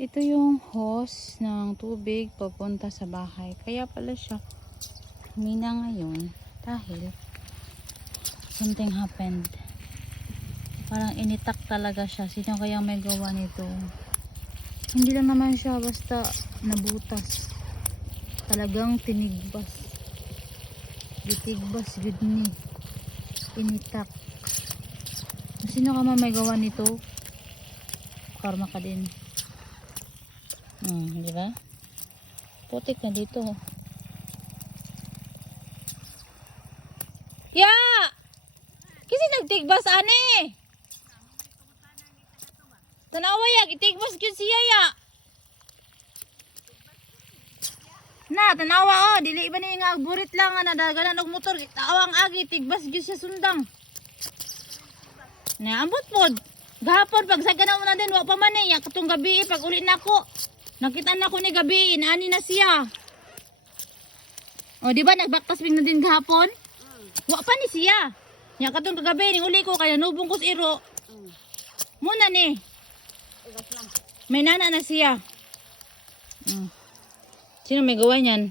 Ito yung hose ng tubig papunta sa bahay. Kaya pala siya humina ngayon dahil something happened. Parang initak talaga siya. Sino kaya may gawa nito? Hindi lang naman siya basta nabutas. Talagang tinigbas. Gitigbas gud ni. Initak. Sino ka may gawa nito? Karma ka din. Di ba? Putik na dito. Ya! Kasi nagtigbas ani. Tanawa ya, gitigbas gyud siya ya. Na, tanawa dili ba ni nga burit lang nga nadaganan og motor, tawang agi tigbas gyud siya sundang. Na ambot pod. Gahapon pag sagana mo na din wa pa man ya katong gabi pag uli nako. Nakita na ko ni gabi, ani na siya. O di ba nagbaktas bing na din gahapon? Wa pa ni siya. Nya katong kagabi ning uli ko kaya nubong ko sa iro. Muna ni. May nana na siya. Sino may gawa niyan?